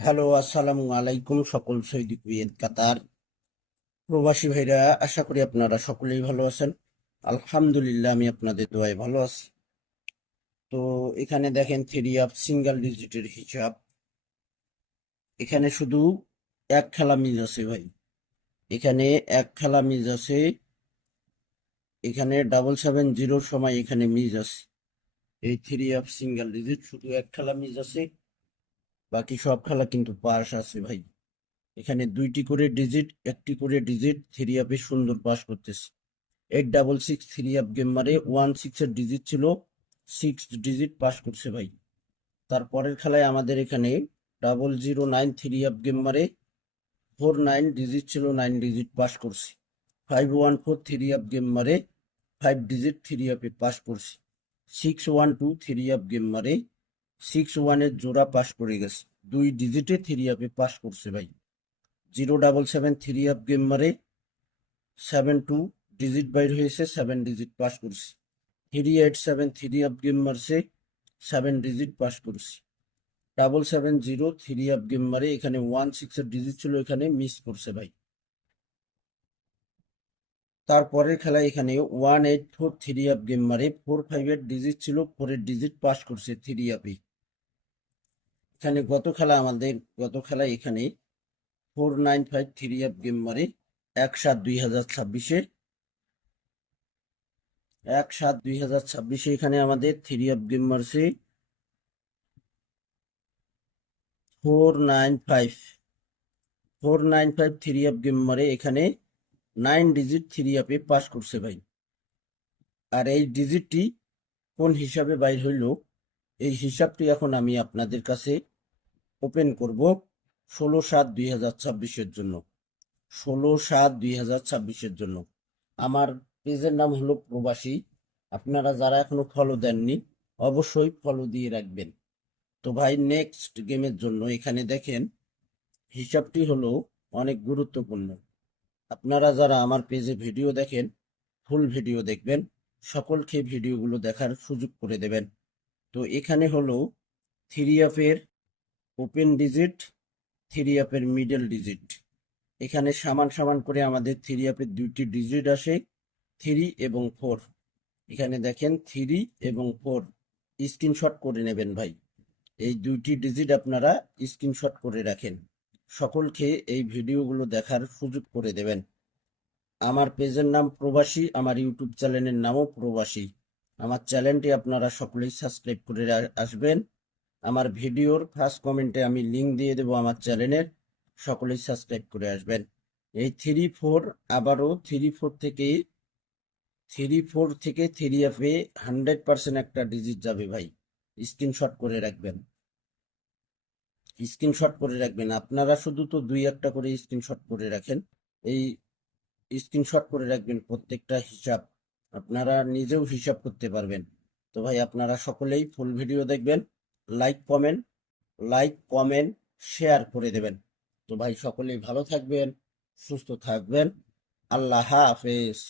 Hello, আসসালামু আলাইকুম সকল সৌদি কুয়েত কাতার প্রবাসী ভাইরা, আশা করি আপনারা সকলেই ভালো আছেন। আলহামদুলিল্লাহ, আমি আপনাদের দোয়ায় ভালো আছি। তো এখানে দেখেন থ্রি আপ সিঙ্গেল ডিজিটের হিসাব। এখানে শুধু এক খেলা মিস আছে ভাই। এখানে এক খেলা মিস আছে। এখানে 770 সময় এখানে মিস আছে। এই থ্রি আপ সিঙ্গেল ডিজিট শুধু এক খেলা মিস আছে, বাকি সব খেলা কিন্তু পাস আছে ভাই। এখানে দুইটি করে ডিজিট, একটি করে ডিজিট থ্রি আপে সুন্দর পাস করতেছে। 866 থ্রি আপ গেম মারে 16 এর ডিজিট ছিল, 6 ডিজিট পাস করছে ভাই। তারপরের খেলায় আমাদের এখানে 009 থ্রি আপ গেম মারে 49 ডিজিট ছিল, 9 ডিজিট পাস করছে। 514 থ্রি আপ গেম মারে 5 ডিজিট থ্রি আপে পাস করছে। 612 থ্রি আপ গেম মারে 61-এর জোড়া পাস করে গেছে, 2 ডিজিটে থ্রি আপে পাস করছে ভাই। 077 থ্রি আপ গেম মারে 72 ডিজিট বাইর হয়েছে, 7 ডিজিট পাস করছে। 387 থ্রি আপ গেম মারছে, 7 ডিজিট পাস করছে। 770 থ্রি আপ গেম মারে এখানে 16-এর ডিজিট ছিল, এখানে মিস করছে ভাই। তারপরের খেলায় এখানে 184 থ্রি আপ গেম মারে 45-এর ডিজিট ছিল, 4-এর ডিজিট পাস করছে থ্রি আপে। এখানে গত খেলায় এখানে 495 থ্রি আপ গেম মারে 1/7/2026-এ 1/7/2026-এ এখানে আমাদের থ্রি আপ গেম মারছে 495। 495 থ্রি আপ গেম মারে এখানে 9 ডিজিট থ্রি আপে পাস করছে ভাই। আর এই ডিজিটটি কোন হিসাবে বাইর হইল, এই হিসাবটি এখন আমি আপনাদের কাছে ওপেন করব 16/7/2026-এর জন্য। 16/7/2026-এর জন্য আমার পেজের নাম হলো প্রবাসী। আপনারা যারা এখনো ফলো দেননি, অবশ্যই ফলো দিয়ে রাখবেন। তো ভাই, নেক্সট গেমের জন্য এখানে দেখেন হিসাবটি হলো অনেক গুরুত্বপূর্ণ। আপনারা যারা আমার পেজে ভিডিও দেখেন, ফুল ভিডিও দেখবেন, সকলকে ভিডিওগুলো দেখার সুযোগ করে দেবেন। তো এখানে হলো থ্রি আপের ওপেন ডিজিট, থ্রি আপের মিডল ডিজিট। এখানে সমান সমান করে আমাদের থ্রি আপের দুইটি ডিজিট আসে, 3 এবং 4। এখানে দেখেন 3 এবং 4, স্ক্রিনশট করে নেবেন ভাই। এই দুইটি ডিজিট আপনারা স্ক্রিনশট করে রাখেন। সকলকে এই ভিডিওগুলো দেখার সুযোগ করে দেবেন। আমার পেজের নাম প্রবাসী, আমার ইউটিউব চ্যানেলের নামও প্রবাসী। আমার চ্যানেলটি আপনারা সকলেই সাবস্ক্রাইব করে আসবেন। আমার ভিডিওর ফার্স্ট কমেন্টে আমি লিংক দিয়ে দেবো আমার চ্যানেলের, সকলেই সাবস্ক্রাইব করে আসবেন। এই 3-4, আবারও 3-4 থেকে থ্রি আপে 100% একটা ডিজিট যাবে ভাই। স্ক্রিনশট করে রাখবেন, স্ক্রিনশট করে রাখবেন। আপনারা শুধু তো দুই একটা করে স্ক্রিনশট করে রাখেন। এই স্ক্রিনশট করে রাখবেন প্রত্যেকটা হিসাব, আপনারা নিজেও হিসাব করতে পারবেন। তো ভাই, আপনারা সকলেই ফুল ভিডিও দেখবেন, like comment like comment share করে দেবেন। তো ভাই, সকলেই ভালো থাকবেন, সুস্থ থাকবেন। আল্লাহ হাফেজ।